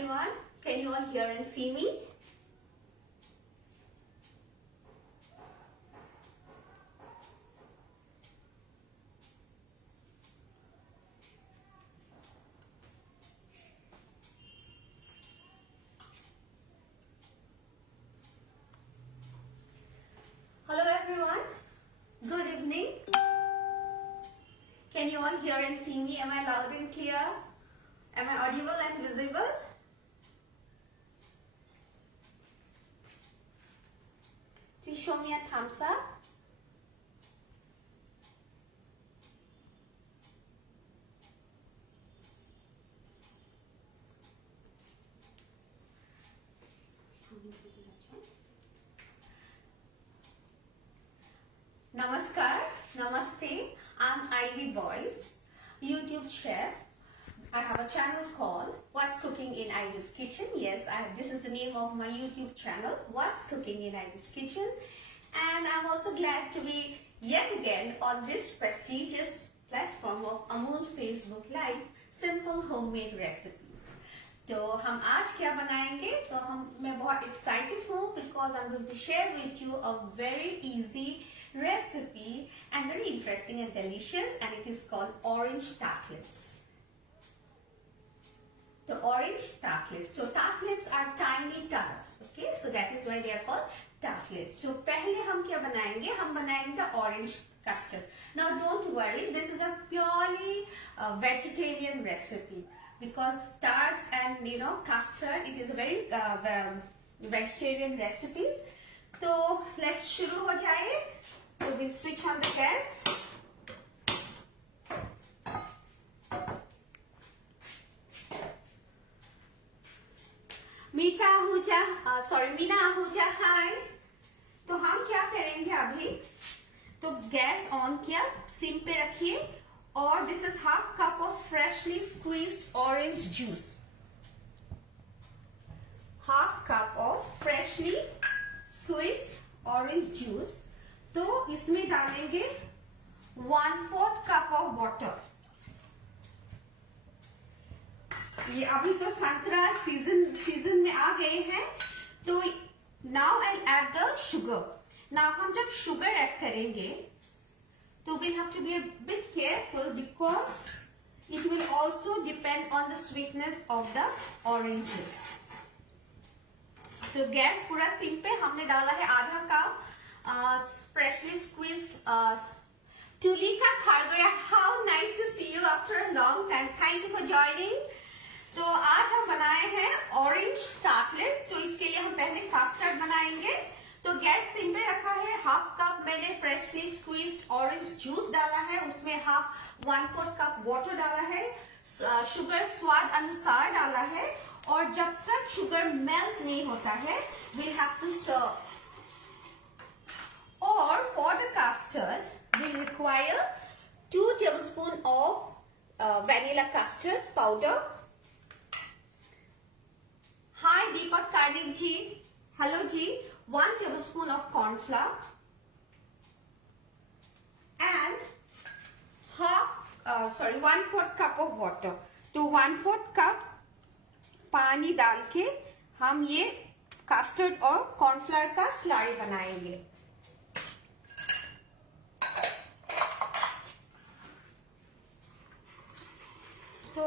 everyone. Can you all hear and see me? Hello everyone. Good evening. Can you all hear and see me? Am I loud and clear? Am I audible and visible? Please show me a thumbs up. Namaskar, Namaste. I'm Ivy Boys, YouTube chef. I have a channel called What's Cooking in Ivy's Kitchen. Yes, this is the name of my YouTube channel, What's Cooking in Ivy's Kitchen. And I'm also glad to be yet again on this prestigious platform of Amul Facebook Live, Simple Homemade Recipes. तो हम आज क्या बनाएंगे? तो मैं बहुत excited हूँ because I'm going to share with you a very easy recipe and very interesting and delicious, and it is called orange tartlets. The orange tartlets. So tartlets are tiny tarts, okay? So that is why they are called tartlets. So पहले हम क्या बनाएंगे? हम बनाएंगे orange custard. Now don't worry, this is a purely vegetarian recipe because tarts and custard, it is a very vegetarian recipes. So let's शुरू हो जाए. So we'll switch on the gas. मीठा आहूजा, मीना आहूजा, हाय. तो हम क्या करेंगे अभी? तो गैस ऑन किया, सिम पे रखिए और this is half cup of freshly squeezed orange juice. Half cup of freshly squeezed orange juice. तो इसमें डालेंगे 1/4 कप ऑफ वाटर. ये अभी तो संतरा सीजन में आ गए हैं. तो now I add the sugar. Now हम जब शुगर ऐड करेंगे तो we have to be a bit careful because it will also depend on the sweetness of the oranges. तो गैस पूरा सिम पे हमने डाला है आधा cup freshly squeezed Tulika Khargaya. How nice to see you after a long time. Thank you for joining. तो आज हम बनाए हैं ऑरेंज टार्टलेट्स. तो इसके लिए हम पहले कस्टर्ड बनाएंगे. तो गैस सिम पे रखा है. हाफ कप मैंने फ्रेशली स्क्वीज्ड ऑरेंज जूस डाला है. उसमें 1/4 कप वाटर डाला है. शुगर स्वाद अनुसार डाला है. और जब तक शुगर मेल्ट नहीं होता है we have to stir. Or for the custard, we require 2 tablespoons of vanilla custard powder. Hi Deepak Karnik ji, hello ji. 1 tablespoon of corn flour and 1/4 cup of water. तो 1/4 cup पानी डाल के हम ये कस्टर्ड और कॉर्नफ्लावर का स्लरी बनाएंगे. तो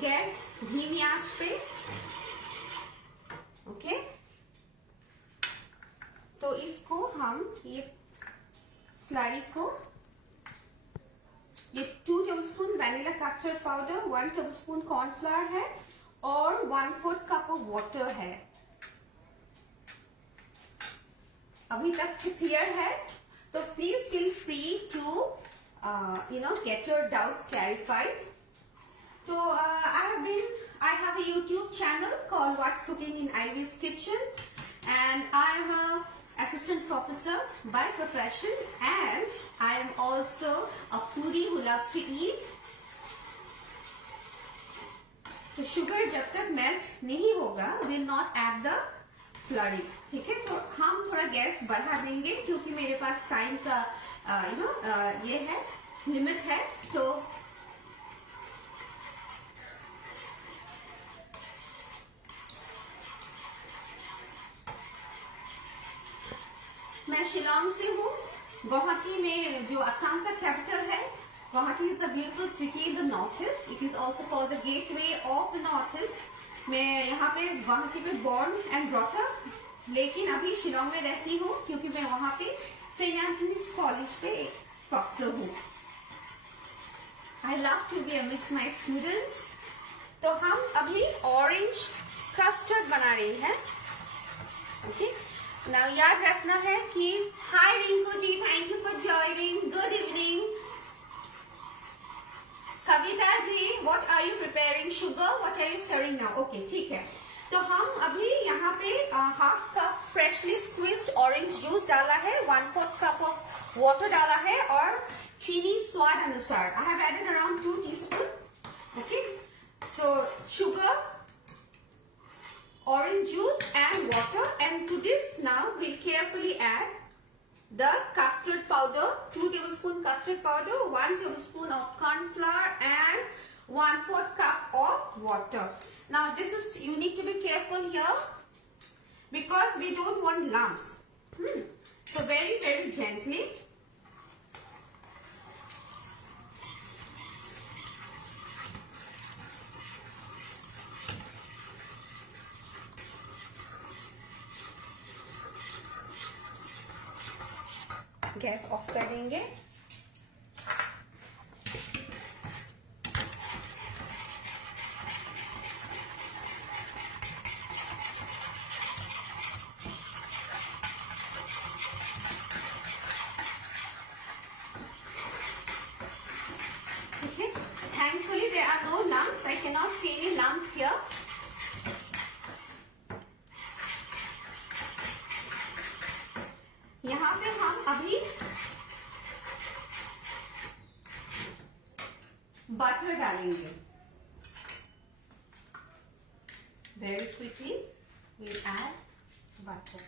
गैस धीमी आंच पे. ओके. तो इसको हम ये स्लरी को ये 2 tablespoon vanilla custard powder, 1 tablespoon cornflour है और 1/4 कप ऑफ वाटर है. अभी तक क्लियर है? तो please feel free to get your doubts clarified. So I have a YouTube channel called What's Cooking in Ivy's Kitchen, and I am an assistant professor by profession, and I am also a foodie who loves to eat. तो शुगर जब तक मेल्ट नहीं होगा will not add the slurry. ठीक है. तो हम थोड़ा गैस बढ़ा देंगे क्योंकि मेरे पास टाइम का ये है लिमिट है. तो मैं शिलोंग से हूँ। गुवाहाटी में जो असम का कैपिटल है, Guwahati is a beautiful city in the north east. It is also called the gateway of the north east. मैं यहाँ पे गुवाहाटी में बॉर्न एंड ब्रॉट अप, लेकिन अभी शिलोंग में रहती हूँ क्योंकि मैं वहाँ पे सेंट एंथनीज कॉलेज पे प्रोफेसर हूँ। I love to be amidst my students। तो हम अभी ऑरेंज कस्टर्ड बना रहे हैं। ओके, नाउ याद रखना है कि hi Rinku ji, thank you for joining, good evening. Kavita ji, what are you preparing? Sugar, what are you stirring now? Okay, ठीक है। तो हम अभी यहाँ पे half cup freshly squeezed orange juice डाला है, 1/4 कप ऑफ वाटर डाला है और चीनी स्वाद अनुसार। I have added around 2 teaspoon. Okay, so sugar, orange juice and water, and to this now we'll carefully add the custard powder, 2 tablespoon custard powder, 1 tablespoon of corn flour and 1/4 cup of water. Now this is, you need to be careful here because we don't want lumps. So very gently. Gas off कर देंगे। Okay, thankfully there are no lumps. I cannot see any lumps here. यहाँ पे हम अभी बटर डालेंगे। Very quickly we'll add butter.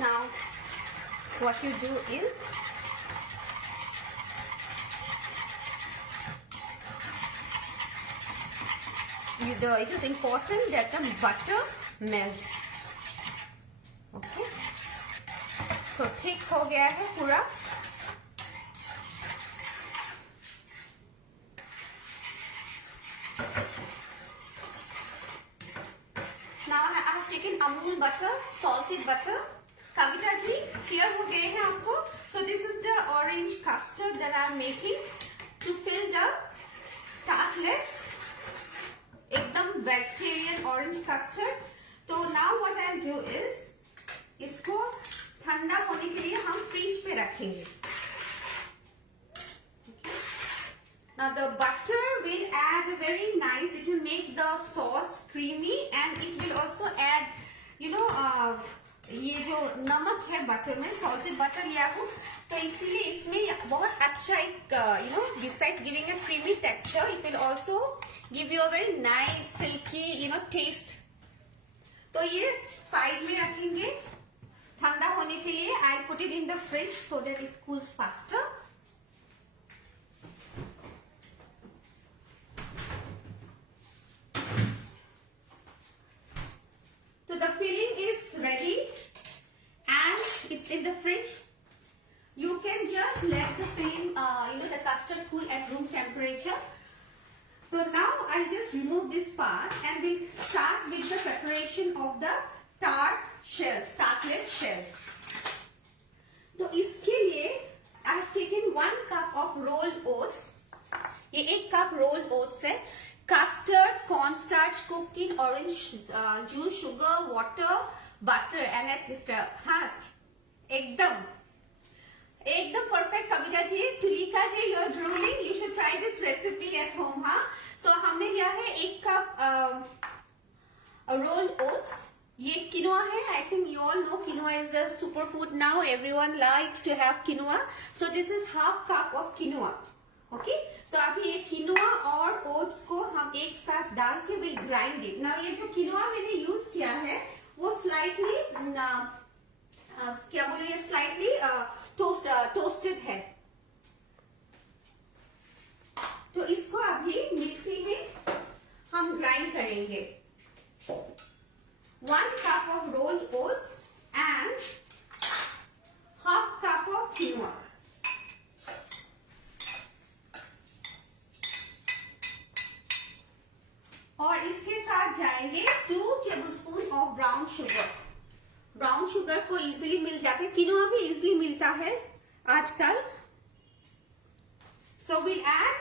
Now what you do is it is important that the butter melts. Okay, तो ठीक हो गया है पूरा। Now I have taken Amul butter, salted butter. Kavita ji, क्लियर हो गए हैं आपको? So this is the orange custard that I am making to fill the tartlets. एकदम वेजिटेरियन ऑरेंज कस्टर्ड। तो now what I do is इसको ठंडा होने के लिए हम फ्रीज पे रखेंगे। Now the butter will add very nice, it will make the sauce creamy and it will also add you know ये जो नमक है बटर में, सॉल्टेड बटर लिया हूँ, तो इसीलिए इसमें बहुत अच्छा एक you know besides giving a creamy texture, it will also give you a very nice silky you know taste. तो ये साइड में रखेंगे ठंडा होने के लिए। I put it in the fridge so that it cools faster. So the filling is ready and it's in the fridge. You can just let the filling, you know, the custard cool at room temperature. So now I'll just remove this part and we'll start with the preparation of the tart shells, tartlet shells. तो इसके लिए I have taken 1 cup of rolled oats. ये 1 cup rolled oats है। Custard, cornstarch cooked in orange juice, sugar, water, butter and at हाथ एकदम perfect. Kavita ji, Tulika ji, you are drooling, you should try this recipe at home. हाँ, so हमने लिया है 1 cup rolled oats. ये quinoa है। I think you all know quinoa is the super food now, everyone likes to have quinoa. So this is half cup of quinoa. Okay, तो अभी ये किनोआ और ओट्स को हम एक साथ डाल के विल ग्राइंड इट। नाउ ये जो किनोआ मैंने यूज किया है वो स्लाइटली क्या बोलो, ये स्लाइटली टोस्टेड है। तो इसको अभी मिक्सी में हम ग्राइंड करेंगे। 1 cup of rolled oats and half cup of quinoa. और इसके साथ जाएंगे 2 tablespoon of brown sugar. Brown sugar को इजीली मिल जाता है, किनोआ भी इजीली मिलता है आजकल। So we add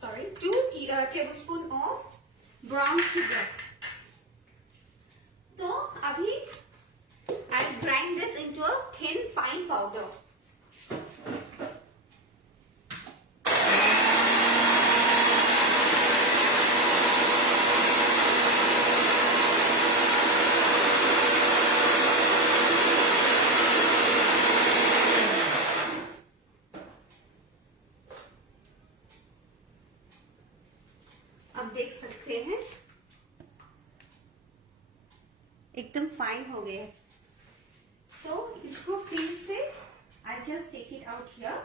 sorry 2 tablespoon of brown sugar. तो अभी I grind this into a thin fine powder. आप देख सकते हैं एकदम फाइन हो गए। तो इसको फिर से I just take it out here.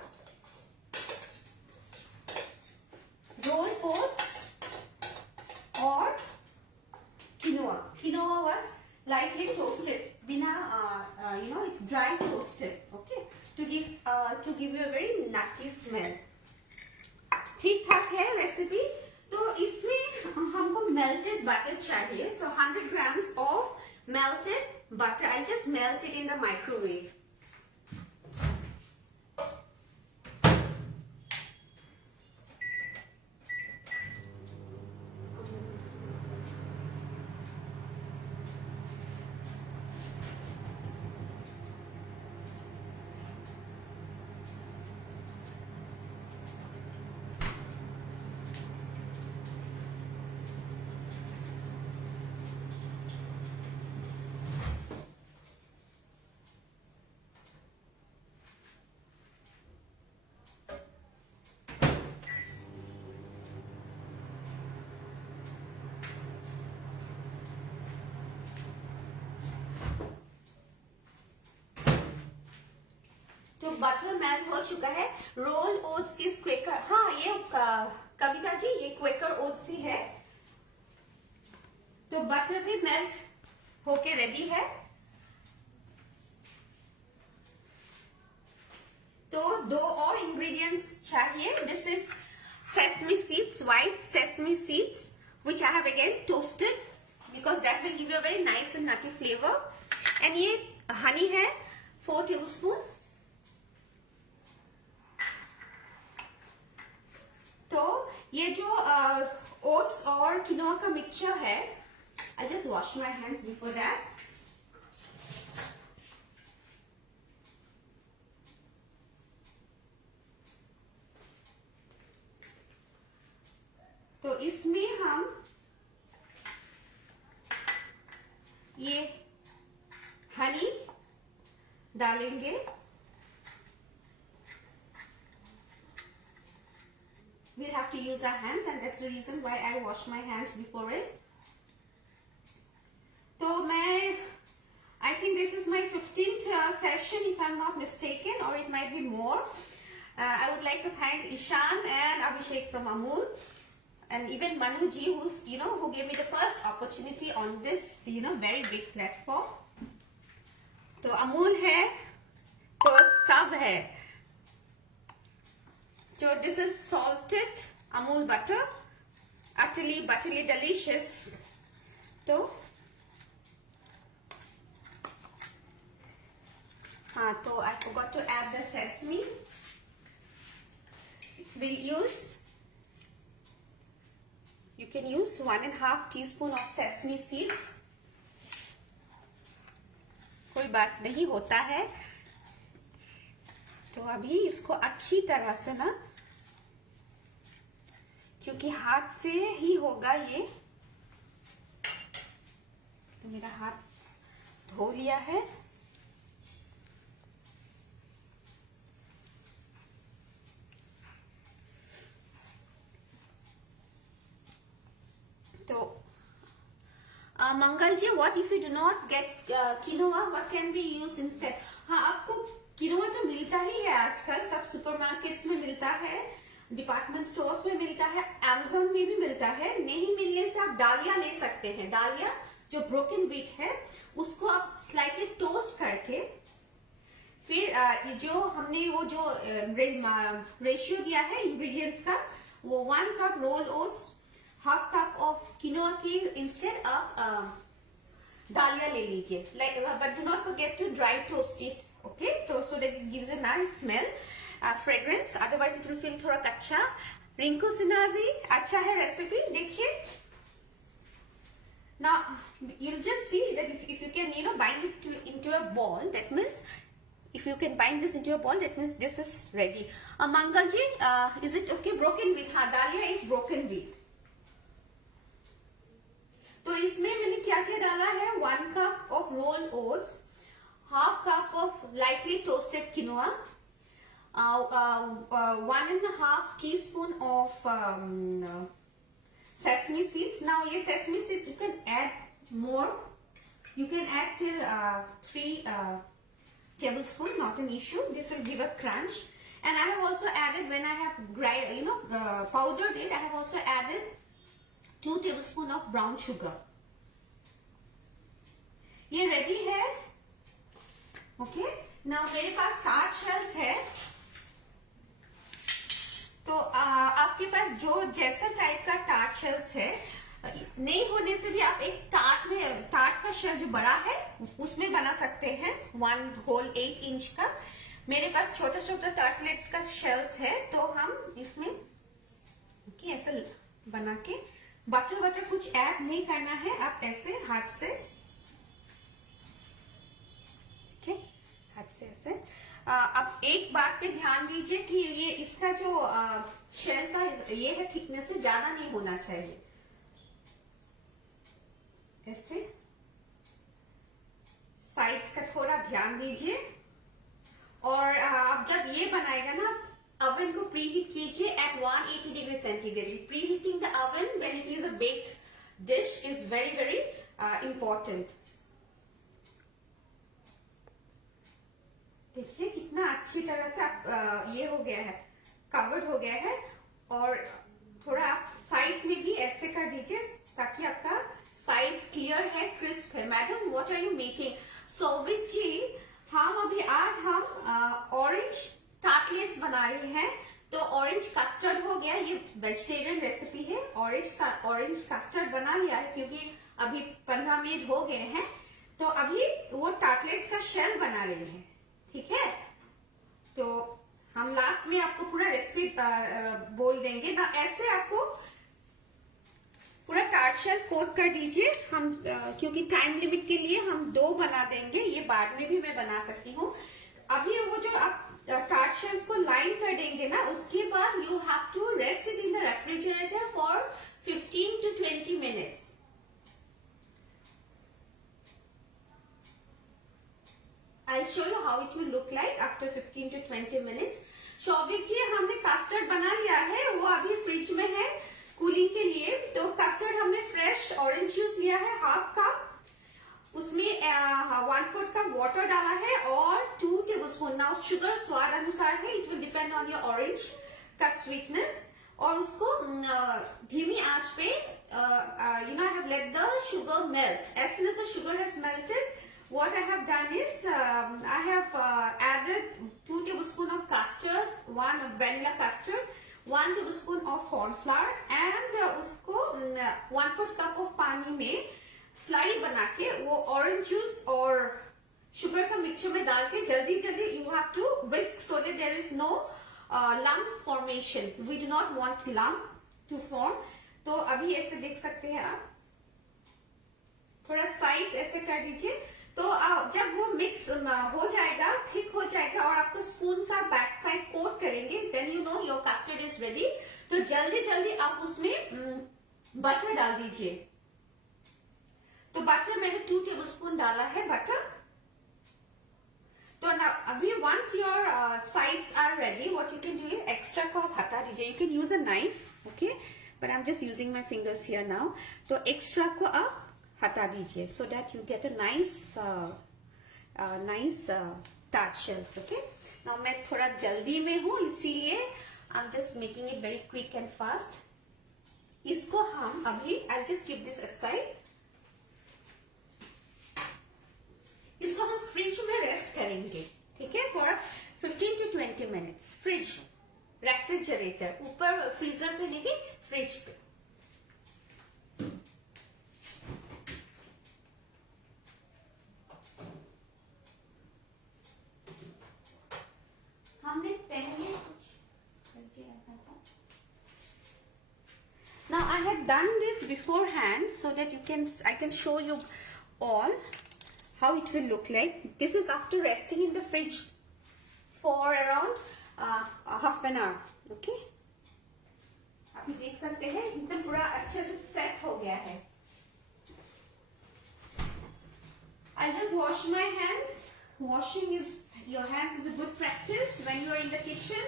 Roll oats और quinoa. Quinoa was lightly toasted, बिना it's dry toasted, okay, to give you a very nutty smell. ठीक ठाक है रेसिपी। तो इसमें हमको मेल्टेड बटर चाहिए। सो 100 grams of melted butter. I just melt it in the microwave. तो बटर मेल्ट हो चुका है। Roll oats is Quaker. हाँ, ये कविता जी, ये क्वेकर ओट्स ही है। तो बटर भी मेल्ट होके रेडी है। तो 2 और इंग्रेडिएंट्स चाहिए। This is sesame seeds, white sesame seeds, which I have again toasted because that will give you a very nice and nutty flavor. And ये honey है 4 tablespoon। तो ये जो ओट्स और किनोआ का मिक्सचर है, I just wash my hands before that. तो इसमें हम ये हनी डालेंगे। We'll have to use our hands and that's the reason why I wash my hands before it. तो मैं I think this is my 15th session if I'm not mistaken, or it might be more. I would like to thank Ishan and Abhishek from Amul and even Manu ji who gave me the first opportunity on this very big platform. तो Amul है तो सब है। So this is salted Amul butter, utterly delicious. तो हाँ, तो I forgot to add the sesame. We'll use, you can use 1.5 teaspoon of sesame seeds. कोई बात नहीं होता है। तो अभी इसको अच्छी तरह से ना, क्योंकि हाथ से ही होगा ये, तो मेरा हाथ धो लिया है। तो Mangal ji, what if you do not get quinoa, what can be use instead? हाँ, आपको किनोआ तो मिलता ही है आजकल, सब सुपरमार्केट्स में मिलता है, डिपार्टमेंट स्टोर्स में मिलता है, अमेज़न में भी मिलता है। नहीं मिलने से आप डालिया ले सकते हैं। डालिया जो ब्रोकन व्हीट है उसको आप स्लाइटली टोस्ट करके फिर ये जो हमने वो जो रेशियो दिया है इंग्रेडिएंट्स का, वो 1 cup roll oats, half cup of quinoa की इंस्टेड आप दालिया ले लीजिए, but do not forget to dry toast it, okay, तो so that it gives a nice smell, fragrance, otherwise it will feel थोड़ा कच्चा। रिंकू सिन्हा जी, अच्छा है रेसिपी, देखिए। Now you'll just see that if you can bind it into a ball, that means if you can bind this into a ball, that means this is ready. Mangal ji, is it okay? Broken wheat, हाँ, दालिया is broken wheat. तो इसमें मैंने क्या क्या डाला है, 1 cup of rolled oats, half cup of lightly toasted quinoa, 1.5 teaspoon of sesame seeds. Now ये sesame seeds you can add more, you can add till 3 tablespoon, not an issue, this will give a crunch. And I have also added, when I have powdered it, I have also added 2 tablespoon of brown sugar. ये रेडी है, okay. Now मेरे पास tart shells है, तो आपके पास जो जैसा टाइप का tart shells है, नहीं होने से भी आप एक टार्ट का शेल जो बड़ा है उसमें बना सकते हैं, 1 होल 8 इंच का। मेरे पास छोटा छोटा टार्टलेट्स का शेल्स है, तो हम इसमें ऐसे बना के, बटर कुछ ऐड नहीं करना है, आप ऐसे हाथ से, ठीक है, हाथ से ऐसे। अब एक बात पे ध्यान दीजिए कि ये इसका जो शेल का ये है थिकनेस से ज्यादा नहीं होना चाहिए, ऐसे साइड्स का थोड़ा ध्यान दीजिए। और आप जब ये बनाएगा ना, ओवन को प्रीहीट कीजिए at 180 degree centigrade. Preheating the oven when it is a baked dish is very very important. देखिए कितना अच्छी तरह से आप ये हो गया है, कवर्ड हो गया है। और थोड़ा आप साइड्स में भी ऐसे कर दीजिए ताकि आपका साइड्स क्लियर है, क्रिस्प है। Madam what are you making? Souvik ji, आज हम ऑरेंज टार्टलेट्स बना रहे हैं। तो ऑरेंज कस्टर्ड हो गया, ये वेजिटेरियन रेसिपी है। ऑरेंज कस्टर्ड बना लिया है क्योंकि अभी 15 मिनट हो गए हैं, तो अभी वो टार्टलेट्स का शेल बना रहे हैं, ठीक है। तो हम लास्ट में आपको पूरा रेसिपी बोल देंगे ना। ऐसे आपको पूरा टार्ट शेल कोट कर दीजिए। हम क्योंकि टाइम लिमिट के लिए हम 2 बना देंगे, ये बाद में भी मैं बना सकती हूँ। अभी वो जो आप टार्ट शेल्स को लाइन कर देंगे ना, उसके बाद you have to rest it in the refrigerator for 15 to 20 minutes. I'll show you how it will look like after 15 to 20 minutes. शौविक जी, हमने कस्टर्ड बना लिया है, वो अभी फ्रिज में है कूलिंग के लिए। तो कस्टर्ड हमने फ्रेश ऑरेंज जूस लिया है, हाफ कप, उसमें 1/4 कप वाटर डाला है और 2 टेबलस्पून। नाउ शुगर स्वाद अनुसार है, it will depend on your orange का स्वीटनेस। और उसको धीमी आंच पे I have let the sugar melt. As soon as the sugar has melted, what I have done is I have added 2 tablespoons of custard, 1 vanilla custard, 1 tablespoon of corn flour, and उसको 1/4 cup of पानी में स्लाइड बना के वो orange juice और sugar का mixture में डाल के जल्दी you have to whisk so that there is no lump formation. We do not want lump to form. तो अभी ऐसे देख सकते हैं आप, थोड़ा साइड ऐसे कर दीजिए। तो जब वो मिक्स हो जाएगा, थिक हो जाएगा और आपको स्पून का बैक साइड कोट करेंगे, then you know your custard is ready. तो जल्दी आप उसमें बटर डाल दीजिए। तो बटर मैंने 2 टेबलस्पून डाला है बटर। तो अभी once your sides are ready, what you can do is extra को आप हटा दीजिए। You can use a knife, okay, but I am just using my fingers here now. तो एक्स्ट्रा को आप हटा दीजिए so that you get a nice tart shells. Okay, now मैं थोड़ा जल्दी में हूँ, इसीलिए I'm just making it very quick and fast. इसको हम अभी I'll just keep this aside. Fridge में रेस्ट करेंगे, ठीक है, फॉर 15 to 20 मिनट्स। फ्रिज, रेफ्रिजरेटर, ऊपर फ्रीजर पे नहीं, फ्रिज पे। हमने पहले कुछ करके रखा था। Now I had done this beforehand so that I can show you all how it will look like. This is after resting in the fridge for around half an hour. Okay? आप देख सकते हैं एकदम पूरा अच्छे से सेट हो गया है। I'll just wash my hands. Washing your hands is a good practice when you are in the kitchen.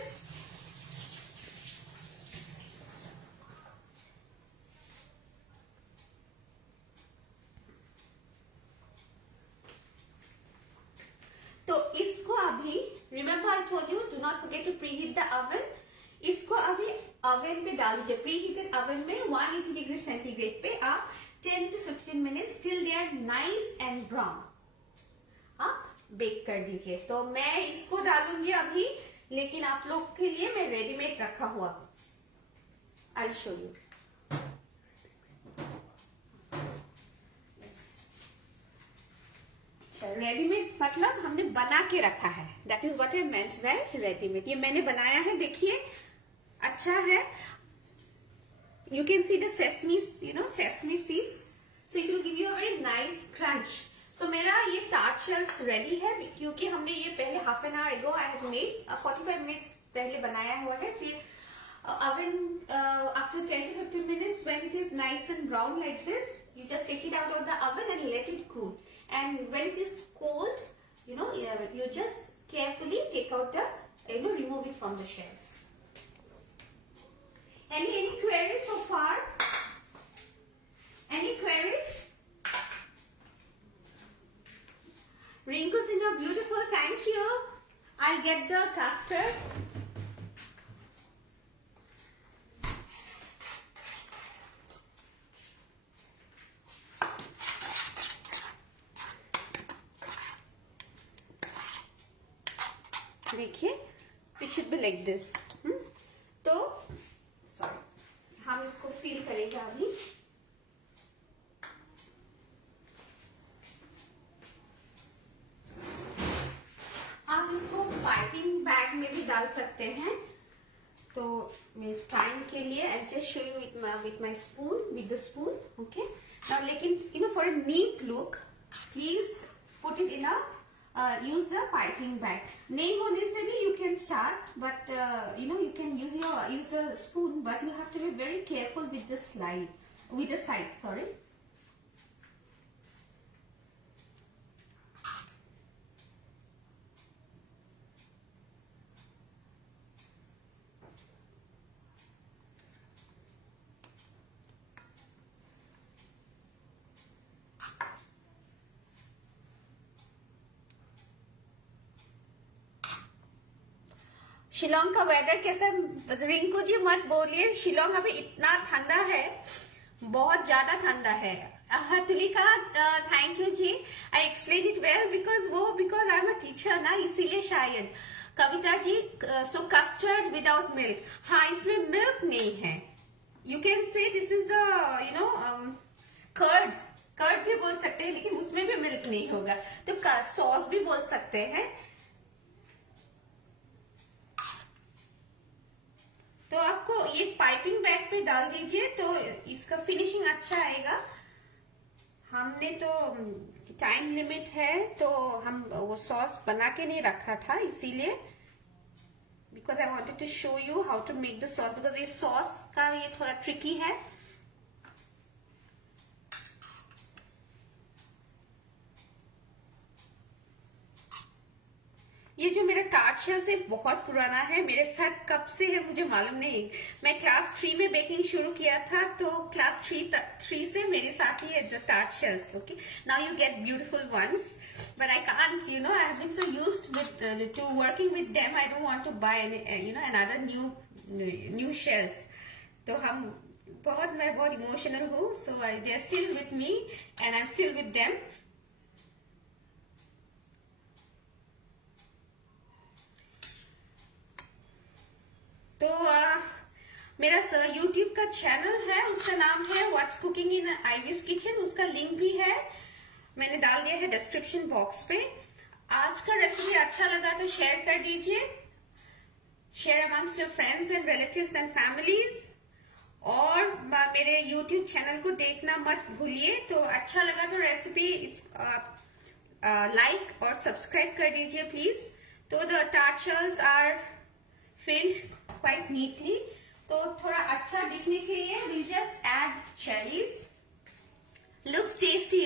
तो इसको अभी, remember I told you do not forget to preheat the oven. इसको अभी oven पे डाल दीजिए, preheated oven में 180 degree centigrade पे आप 10 to 15 minutes till they are nice and brown आप बेक कर दीजिए। तो मैं इसको डालूंगी अभी, लेकिन आप लोग के लिए मैं रेडीमेड रखा हुआ, I'll show you. रेडीमेड मतलब हमने बना के रखा है, that is what I meant by readymade. ये मैंने बनाया है, देखिए अच्छा है। You can see the sesame, sesame seeds, so it will give you a very nice crunch. So मेरा ये टार्ट शेल्स रेडी है, क्योंकि हमने ये पहले हाफ एन आवर एगो आई हैड मेड, 45 मिनट्स पहले बनाया हुआ है। फिर oven after 10 to 15 minutes, when it is nice and brown like this, you just take it out of the oven and let it cool. And when it is cold, you just carefully take out the, remove it from the shells. Any queries so far? Any queries? Rinku's in a beautiful, thank you. I'll get the custard. देखिए, it should be like this. तो सॉरी, हम इसको फील करेंगे अभी। आप इसको piping bag में भी डाल सकते हैं। तो मैं टाइम के लिए I just show you with my spoon, with the spoon, okay. Now लेकिन for a neat look please put it in a use the piping bag. नहीं होने से भी you can start, but you can use the spoon, but you have to be very careful with the side, sorry. Shillong का वेदर कैसा? रिंकू जी मत बोलिए, शिलोंग अभी इतना ठंडा है, बहुत ज्यादा ठंडा है। Tulika thank you ji, I explain it well because I am a teacher ना, इसीलिए शायद। Kavita ji, so custard without milk, हाँ इसमें मिल्क नहीं है। You can say this is the curd भी बोल सकते हैं, लेकिन उसमें भी मिल्क नहीं होगा, तो सॉस भी बोल सकते हैं। तो आपको ये पाइपिंग बैग पे डाल दीजिए, तो इसका फिनिशिंग अच्छा आएगा। हमने तो टाइम लिमिट है, तो हम वो सॉस बना के नहीं रखा था, इसीलिए because I wanted to show you how to make the sauce, because ये सॉस का ये थोड़ा ट्रिकी है। ये जो मेरा टार्ट शेल्स है बहुत पुराना है, मेरे साथ कब से है मुझे मालूम नहीं। मैं क्लास 3 में बेकिंग शुरू किया था, तो क्लास 3 से मेरे साथ ही है जो tart shells. Okay, now you get beautiful ones, but I can't, I have been so used with to working with them, I don't want to buy another new shells. तो मैं बहुत इमोशनल हूँ, so they are still with me and I am still with them. तो मेरा YouTube का channel है, उसका नाम है what's cooking in Ivy's kitchen, उसका लिंक भी है, मैंने डाल दिया है डिस्क्रिप्शन बॉक्स पे। आज का रेसिपी अच्छा लगा तो शेयर कर दीजिए, share amongst your friends and relatives and families, और मेरे यूट्यूब चैनल को देखना मत भूलिए। तो अच्छा लगा तो रेसिपी लाइक और सब्सक्राइब कर दीजिए प्लीज। तो the tartlets are filled quite neatly, तो थोड़ा अच्छा दिखने के लिए we'll just add cherries. Looks tasty.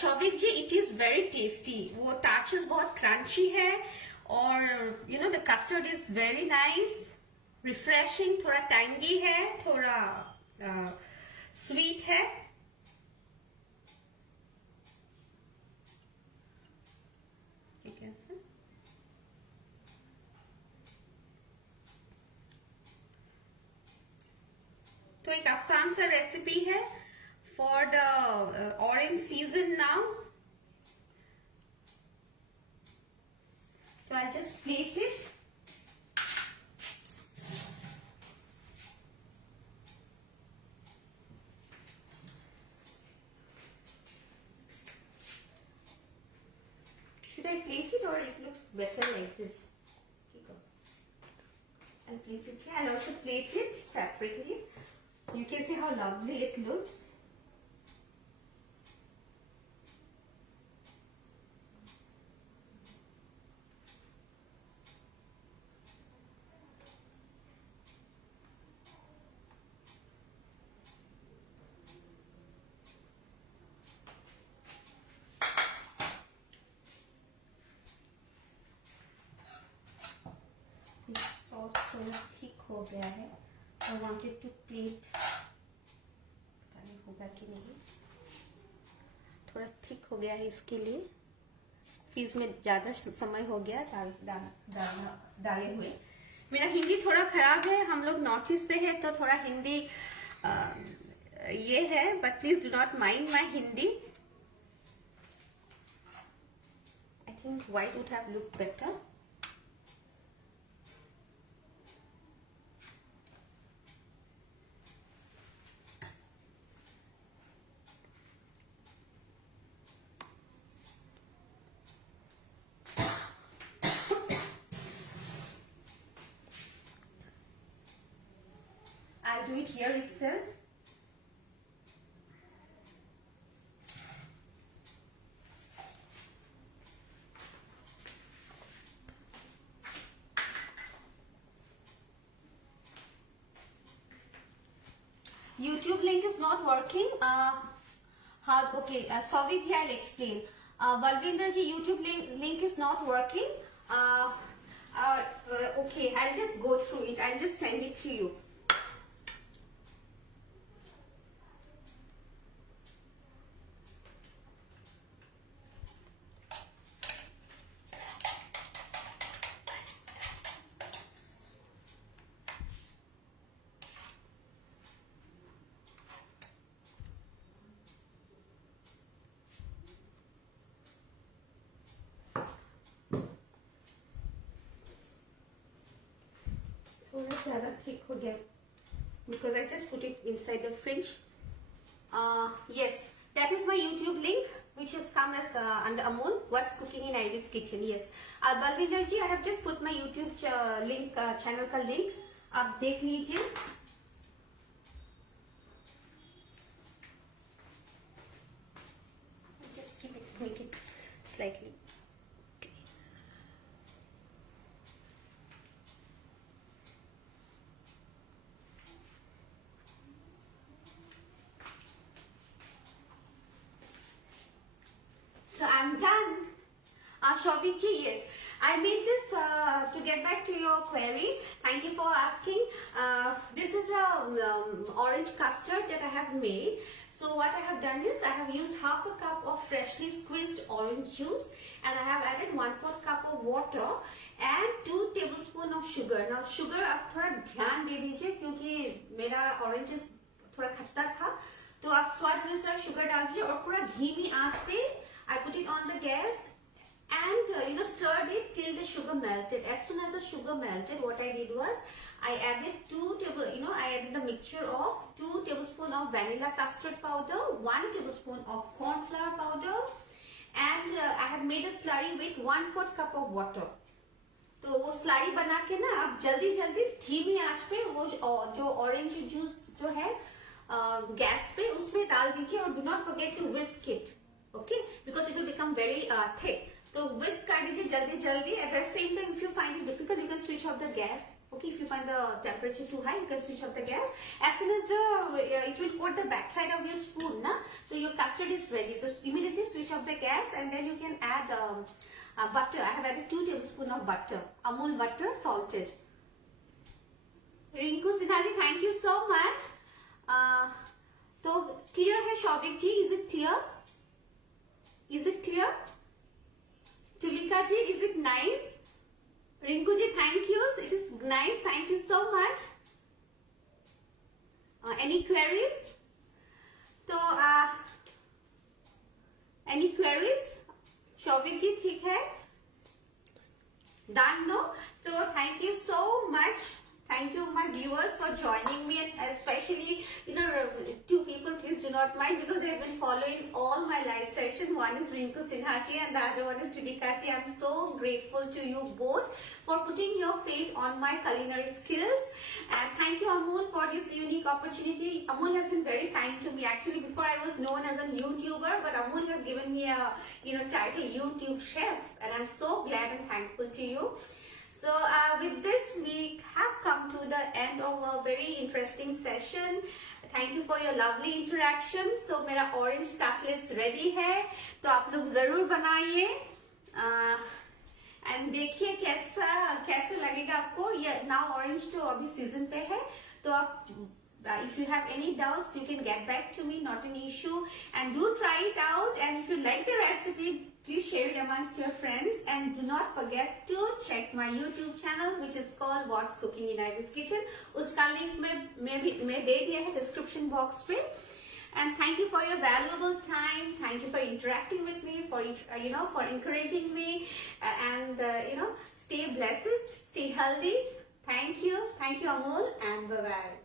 Showik ji, it is very tasty. वो टार्चल्स बहुत क्रंची है, और you know the custard is very nice, refreshing, थोड़ा tangy है, थोड़ा sweet है। तो एक आसान सा रेसिपी है for the orange season now. तो I just plate it. Should I plate it or it looks better like this? I'll plate it here. I'll also plate it separately. You can see how lovely it looks. This sauce थोड़ा thick हो गया है। I wanted to plate, पता नहीं होगा कि नहीं, थोड़ा थिक हो गया है, इसके लिए फ्रीज में ज्यादा समय हो गया डाले हुए। मेरा हिंदी थोड़ा खराब है, हम लोग नॉर्थ ईस्ट से है तो थोड़ा हिंदी ये है, but please do not mind my Hindi. I think white would have look better. I'll do it here itself. YouTube link is not working. Okay, Souvik ji, I'll explain. Balvinder ji, YouTube link is not working. Okay, I'll just go through it. I'll just send it to you. थोड़ा ज़्यादा थिक हो गया because I just put it inside the fridge. Yes, that is my YouTube link which has come as under Amol, What's Cooking in Ivy's Kitchen. Yes, Balvinder ji, I have just put my YouTube link, channel का link, आप देख लीजिए। Just keep it, make it slightly. So I'm done. Shobik ji, yes. I made this to get back to your query. Thank you for asking. This is a orange custard that I have made. So what I have done is I have used half a cup of freshly squeezed orange juice, and I have added 1/4 cup of water and 2 tablespoons of sugar. Now sugar आप थोड़ा ध्यान दे दीजिए क्योंकि मेरा oranges थोड़ा खट्टा था, तो आप स्वाद अनुसार शुगर डाल दीजिए और पूरा धीमी आंच पे I put it on the gas, and stirred it till the sugar melted. As soon as the sugar melted, what I did was I added I added the mixture of 2 tablespoons of vanilla custard powder, 1 tablespoon of corn flour powder, and I had made a slurry with 1/4 cup of water. तो वो स्लरी बना के ना आप जल्दी जल्दी धीमी आंच पे वो जो ऑरेंज जूस जो है गैस पे उसमें डाल दीजिए और do not forget to whisk it, okay, because it will become very thick. तो विस्क कर दीजिए जल्दी जल्दी. At the same time if you find it difficult you can switch off the gas. Okay, if you find the temperature too high, you can switch off the gas. As soon as it will coat the back side of your spoon, na, so your custard is ready. So immediately switch off the gas, and then you can add butter. I have added 2 tablespoons of butter, Amul butter, salted. Rinku Sinha ji, thank you so much. तो clear है शौविक जी? Is it clear? Is it clear? Tulika ji, is it nice? Rinku ji, thank you. It is nice. Thank you so much. Any queries? तो any queries? Showik जी ठीक है? Done, no? So thank you so much. Thank you, my viewers, for joining me, and especially, 2 people, please do not mind, because they have been following all my live session. One is Rinku Sinha ji and the other one is Tulika ji. I'm so grateful to you both for putting your faith on my culinary skills. And thank you, Amul, for this unique opportunity. Amul has been very kind to me. Actually, before I was known as a YouTuber, but Amul has given me a, title YouTube chef, and I'm so glad and thankful to you. So with this, we have come to the end of a very interesting session. Thank you for your lovely interaction. So मेरा orange cutlets ready है, तो आप लोग जरूर बनाइए and देखिए कैसा लगेगा आपको. ये now orange तो अभी season पे है, तो आप if you have any doubts, you can get back to me, not an issue, and do try it out. And if you like the recipe, please share it amongst your friends, and do not forget to check my YouTube channel, which is called What's Cooking in Ivy's Kitchen. उसका link मैं दे दिया है description box पे. And thank you for your valuable time. Thank you for interacting with me, for for encouraging me, and stay blessed, stay healthy. Thank you, Amul, and bye bye.